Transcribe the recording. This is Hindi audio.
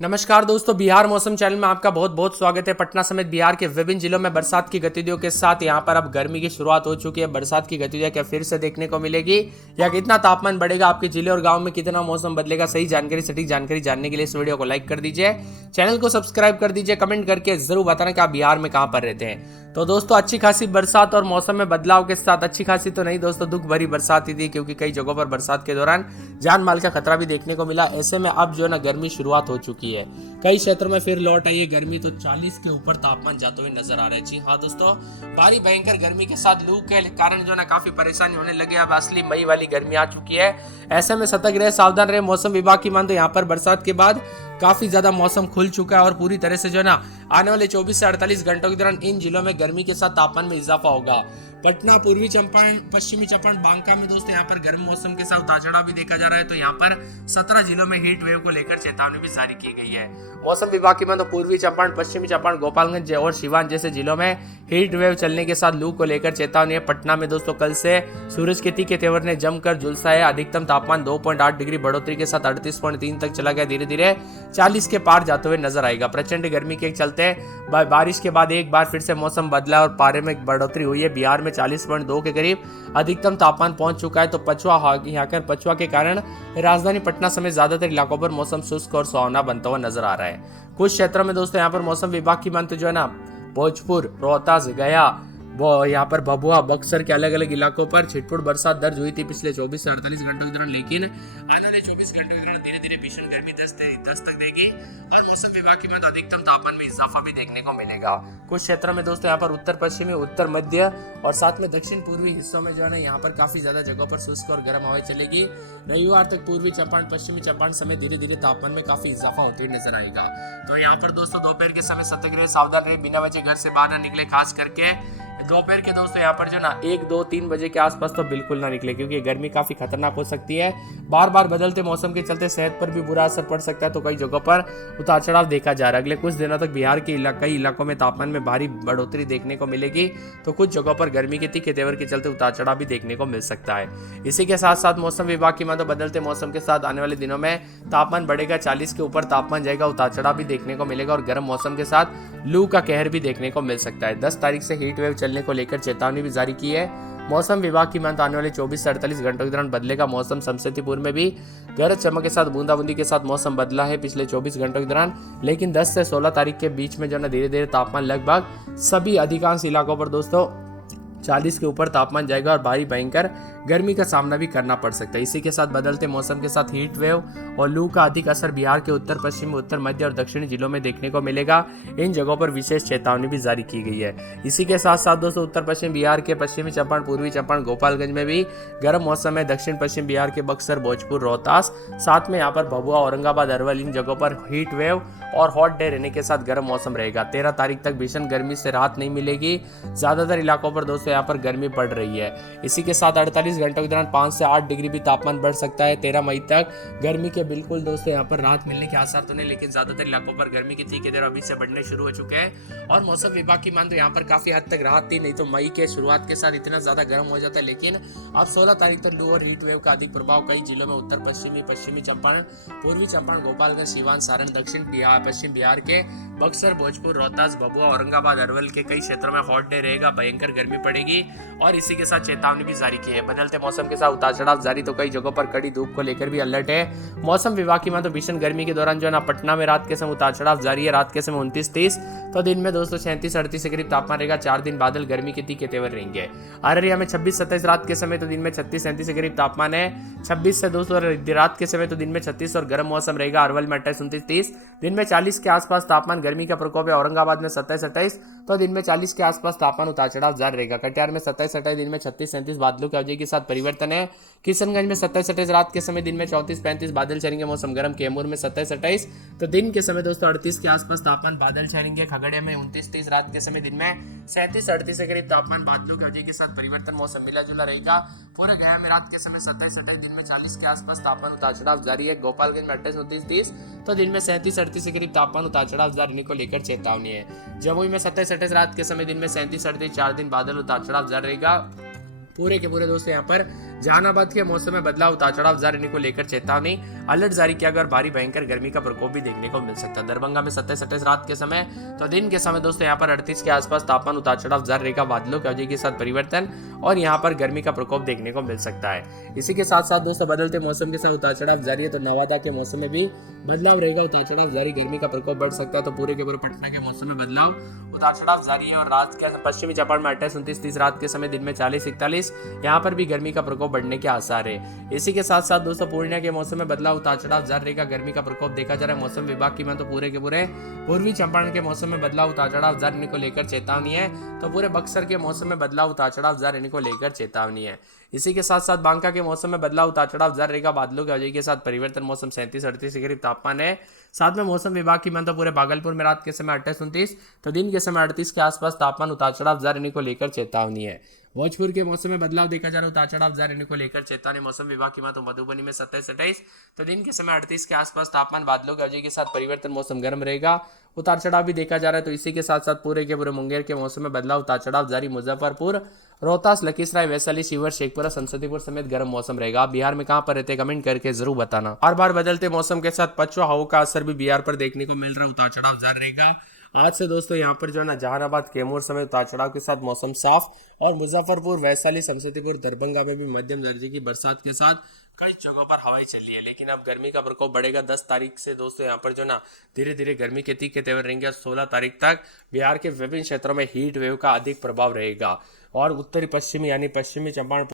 नमस्कार दोस्तों, बिहार मौसम चैनल में आपका बहुत बहुत स्वागत है। पटना समेत बिहार के विभिन्न जिलों में बरसात की गतिविधियों के साथ यहां पर अब गर्मी की शुरुआत हो चुकी है। बरसात की गतिविधियां क्या फिर से देखने को मिलेगी या कितना तापमान बढ़ेगा, आपके जिले और गांव में कितना मौसम बदलेगा, सही जानकारी सटीक जानकारी जानने के लिए इस वीडियो को लाइक कर दीजिए, चैनल को सब्सक्राइब कर दीजिए, कमेंट करके जरूर बताना कि आप बिहार में कहां पर रहते हैं। तो दोस्तों, अच्छी खासी बरसात और मौसम में बदलाव के साथ, अच्छी खासी तो नहीं दोस्तों, दुख भरी बरसात ही थी, क्योंकि कई जगहों पर बरसात के दौरान जान माल का खतरा भी देखने को मिला। ऐसे में अब जो है ना गर्मी शुरुआत हो चुकी है, कई क्षेत्रों में फिर लौट आई है गर्मी। तो 40 के ऊपर तापमान जाते हुए नजर आ रहे हैं। जी हाँ दोस्तों, भारी भयंकर गर्मी के साथ लू के कारण जो है ना काफी परेशानी होने लगी। अब असली मई वाली गर्मी आ चुकी है। ऐसे में सतर्क रहे, सावधान रहे। मौसम विभाग की मान तो यहाँ पर बरसात के बाद काफी ज्यादा मौसम खुल चुका है और पूरी तरह से जो है ना आने वाले 24 से 48 घंटों के दौरान इन जिलों में गर्मी के साथ तापमान में इजाफा होगा। पटना, पूर्वी चंपारण, पश्चिमी चंपारण, बांका में दोस्तों यहाँ पर गर्म मौसम के साथ उतार चढ़ाव भी देखा जा रहा है। तो यहाँ पर 17 जिलों में हीट वेव को लेकर चेतावनी भी जारी की गई है। मौसम विभाग की मान तो पूर्वी चंपारण, पश्चिमी चंपारण, गोपालगंज और सिवान जैसे जिलों में हीट वेव चलने के साथ लू को लेकर चेतावनी है। पटना में दोस्तों कल से सूरज के तीखे तेवर ने जमकर झुलसा है। अधिकतम तापमान 2.8 डिग्री बढ़ोतरी के साथ 38.3 तक चला गया। धीरे धीरे 40 के पार जाते हुए नजर आएगा। प्रचंड गर्मी के चलते बारिश के बाद एक बार फिर से मौसम बदला और पारे में बढ़ोतरी हुई है। बिहार में 40.2 के करीब अधिकतम तापमान पहुंच चुका है। तो पछुआ के कारण राजधानी पटना समेत ज्यादातर इलाकों पर मौसम शुष्क और सुहावना बनता हुआ नजर आ रहा है। कुछ क्षेत्रों में दोस्तों यहाँ पर मौसम विभाग की मानते जो है ना भोजपुर, रोहतास, गया, वो यहाँ पर भभुआ, बक्सर के अलग अलग इलाकों पर छिटपुट बरसात दर्ज हुई थी पिछले 24 से 48 घंटों के दौरान। लेकिन आने वाले 24 घंटों के दौरान धीरे धीरे भीषण गर्मी दस्तक देगी और मौसम विभाग की मत अधिकतम तापमान में इजाफा भी देखने को मिलेगा। कुछ क्षेत्रों में दोस्तों यहाँ पर उत्तर पश्चिमी, उत्तर मध्य और साथ में दक्षिण पूर्वी हिस्सों में जो है ना यहाँ पर काफी ज्यादा जगहों पर शुष्क और गर्म हवाएं चलेगी। रविवार तक पूर्वी चंपारण, पश्चिमी चंपारण समेत धीरे धीरे तापमान में काफी इजाफा होते हुए नजर आएगा। तो यहाँ पर दोस्तों दोपहर के समय सतर्क रहे, सावधान रहे, बिना वजह घर से बाहर न निकले। खास करके दोपहर के दोस्तों यहाँ पर जो ना 1, 2, 3 बजे के आसपास तो बिल्कुल ना निकले, क्योंकि गर्मी काफी खतरनाक हो सकती है। बार बार बदलते मौसम के चलते सेहत पर भी बुरा असर पड़ सकता है। तो कई जगहों पर उतार चढ़ाव देखा जा रहा है। अगले कुछ दिनों तक बिहार के कई इलाकों में तापमान में भारी बढ़ोतरी देखने को मिलेगी। तो कुछ जगहों पर गर्मी के तीखे तेवर के चलते उतार चढ़ाव भी देखने को मिल सकता है। इसी के साथ साथ मौसम विभाग की मानो बदलते मौसम के साथ आने वाले दिनों में तापमान बढ़ेगा, 40 के ऊपर तापमान जाएगा, उतार चढ़ाव भी देखने को मिलेगा और गर्म मौसम के साथ लू का कहर भी देखने को मिल सकता है। 10 तारीख से हीट वेव चलने को लेकर चेतावनी भी जारी की है। मौसम विभाग की माने आने वाले 24 से 48 घंटों के दौरान बदलेगा मौसम। समस्तीपुर में भी गरज चमक के साथ बूंदाबूंदी के साथ मौसम बदला है पिछले 24 घंटों के दौरान। लेकिन 10 से 16 तारीख के बीच में जो है धीरे धीरे तापमान लगभग सभी अधिकांश इलाकों पर दोस्तों 40 के ऊपर तापमान जाएगा और भारी भयंकर गर्मी का सामना भी करना पड़ सकता है। इसी के साथ बदलते मौसम के साथ हीट वेव और लू का अधिक असर बिहार के उत्तर पश्चिमी, उत्तर मध्य और दक्षिणी जिलों में देखने को मिलेगा। इन जगहों पर विशेष चेतावनी भी जारी की गई है। इसी के साथ साथ दोस्तों उत्तर पश्चिम बिहार के पश्चिमी चंपारण, पूर्वी चंपारण, गोपालगंज में भी गर्म मौसम है। दक्षिण पश्चिम बिहार के बक्सर, भोजपुर, रोहतास, साथ में यहाँ पर भभुआ, औरंगाबाद, अरवल, इन जगहों पर हीट वेव और हॉट डे रहने के साथ गर्म मौसम रहेगा। 13 तारीख तक भीषण गर्मी से राहत नहीं मिलेगी। ज्यादातर इलाकों पर दोस्तों यहाँ पर गर्मी पड़ रही है। इसी के साथ 48 घंटों के दौरान 5 से 8 डिग्री भी तापमान बढ़ सकता है। 13 मई तक गर्मी के बिल्कुल दोस्तों यहाँ पर राहत मिलने के आसार तो नहीं, लेकिन ज्यादातर इलाकों पर गर्मी की तीखे तेवर अभी से बढ़ने शुरू हो चुके हैं। और मौसम विभाग की मान तो यहाँ पर काफी हद तक राहत थी, नहीं तो मई के शुरुआत के साथ इतना ज्यादा गर्म हो जाता है। लेकिन अब 16 तारीख तक लू और हीट वेव का अधिक प्रभाव कई जिलों में उत्तर पश्चिमी, पश्चिमी चंपारण, पूर्वी चंपारण, गोपालगंज, सिवान, सारण, दक्षिण बिहार, पश्चिम बिहार के बक्सर, भोजपुर, रोहतास, भभुआ, औरंगाबाद, अरवल के कई क्षेत्रों में हॉट डे रहेगा, भयंकर गर्मी पड़ेगी। और इसी के साथ चेतावनी भी जारी की है। बदलते मौसम के साथ उतार चढ़ाव जारी, तो कई जगहों पर कड़ी धूप को लेकर भी अलर्ट है। मौसम विभाग की मानो भीषण गर्मी के दौरान जो है ना पटना में रात के समय उतार चढ़ाव जारी है। रात के समय 29-30, तो दिन में दोस्तों 37-38 के करीब तापमान रहेगा। 4 दिन बादल गर्मी के तीखे तेवर रहेंगे। अररिया में 26-27 रात के समय, तो दिन में 36-37 के करीब तापमान है। 26 से दोस्तों रात के समय तो दिन में 36 और गर्म मौसम रहेगा। अरवल में 28-29-30, दिन में 40 के आसपास तापमान, गर्मी का प्रकोप है। औरंगाबाद में 27-28, तो दिन में 40 के आसपास तापमान, उतार चढ़ाव जारी रहेगा। कटिहार में 27-28, दिन में 36-37 बादलों की अवधि के साथ परिवर्तन है। किशनगंज में 27-28 रात के समय, दिन में 34-35 बादल छाएंगे, मौसम गर्म। कैमूर में 27-28, तो दिन के समय दोस्तों 38 के आसपास तापमान, बादल छाएंगे। खगड़िया में 29-30 रात के समय, दिन में 37-38 के करीब तापमान, बादलों की अवधि के साथ परिवर्तन, मौसम मिला जुला रहेगा। पूरे गया में रात के समय 27-28, दिन में 40 के आसपास तापमान, उतार चढ़ाव जारी है। गोपालगंज में 28-29-30, तो दिन में 37-38 के करीब तापमान, उतार चढ़ाव जारी को लेकर चेतावनी है। जमुई में 27-28 रात के समय, दिन में 37-38, 4 दिन बादल, उतार चढ़ाव जारी रहेगा। पूरे के पूरे दोस्तों यहाँ पर जहानाबाद के मौसम में बदलाव, उतार चढ़ाव जारी रहने को लेकर चेतावनी, अलर्ट जारी किया गया और भारी भयंकर गर्मी का प्रकोप भी देखने को मिल सकता है। दरभंगा में 27 रात के समय, तो दिन के समय दोस्तों यहाँ पर 38 के आसपास तापमान, उतार चढ़ाव जारी रहेगा, बादलों की अवधि के साथ परिवर्तन और यहाँ पर गर्मी का प्रकोप देखने को मिल सकता है। इसी के साथ साथ दोस्तों बदलते मौसम के साथ उतार चढ़ाव जारी है, तो नवादा के मौसम में भी बदलाव रहेगा, उतार चढ़ाव जारी, गर्मी का प्रकोप बढ़ सकता है। तो पूरे के पूरे पटना के मौसम में बदलाव, उतार चढ़ाव जारी है और रात के पश्चिमी चंपारण में 28-29 रात के समय, दिन में 40-41 यहाँ पर भी गर्मी का प्रकोप बढ़ने के आसार है। इसी के साथ साथ दोस्तों पूर्णिया के मौसम में बदलाव, उतार चढ़ाव जारी रहेगा, गर्मी का प्रकोप देखा जा रहा है। मौसम विभाग की मैं तो पूरे के पूरे पूर्वी चंपारण के मौसम में बदलाव, उतार चढ़ाव जारी रहने को लेकर चेतावनी है। तो पूरे बक्सर के मौसम में बदलाव, उतार चढ़ाव जारी रहने को लेकर चेतावनी है। इसी के साथ साथ बांका के मौसम में बदलाव, उतार चढ़ाव जारी रहेगा, बादलों की वजह के साथ परिवर्तन, मौसम 37-38 के करीब तापमान है। साथ में मौसम विभाग की मानता पूरे भागलपुर में रात के समय 28-29, तो दिन के समय 38 के आसपास तापमान, उतार चढ़ाव जारी रहने को लेकर चेतावनी है। भोजपुर के मौसम में बदलाव देखा जा रहा है, उतार चढ़ाव जारी रहने को लेकर चेतावनी, मौसम विभाग की मानता मधुबनी में 27-28, तो दिन के समय 38 के आसपास तापमान, बादलों की वजह के साथ परिवर्तन, मौसम गर्म रहेगा, उतार चढ़ाव भी देखा जा रहा है। तो इसी के साथ साथ पूरे के पूरे मुंगेर के मौसम में बदलाव, उतार चढ़ाव जारी, मुजफ्फरपुर, रोहतास, लखीसराय, वैशाली, शिवहर, शेखपुरा, संसदीपुर समेत गर्म मौसम रहेगा। आप बिहार में कहां पर रहते, कमेंट करके जरूर बताना। बार बार बदलते मौसम के साथ पछुआ हवा का असर भी बिहार पर देखने को मिल रहा है, उतार चढ़ाव जारी रहेगा। आज से दोस्तों यहाँ पर जो है ना जहानाबाद, कैमूर समेत उतार चढ़ाव के साथ मौसम साफ, और मुजफ्फरपुर, वैशाली, समस्तीपुर, दरभंगा में भी मध्यम दर्जे की बरसात के साथ कई जगहों पर हवाएं चली है। लेकिन अब गर्मी का प्रकोप बढ़ेगा। 10 तारीख से दोस्तों यहाँ पर जो ना धीरे धीरे गर्मी के तीखे तेवर रहेंगे और 16 तारीख तक बिहार के विभिन्न क्षेत्रों में हीट वेव का अधिक प्रभाव रहेगा और उत्तरी पश्चिमी यानी पश्चिमी चंपारण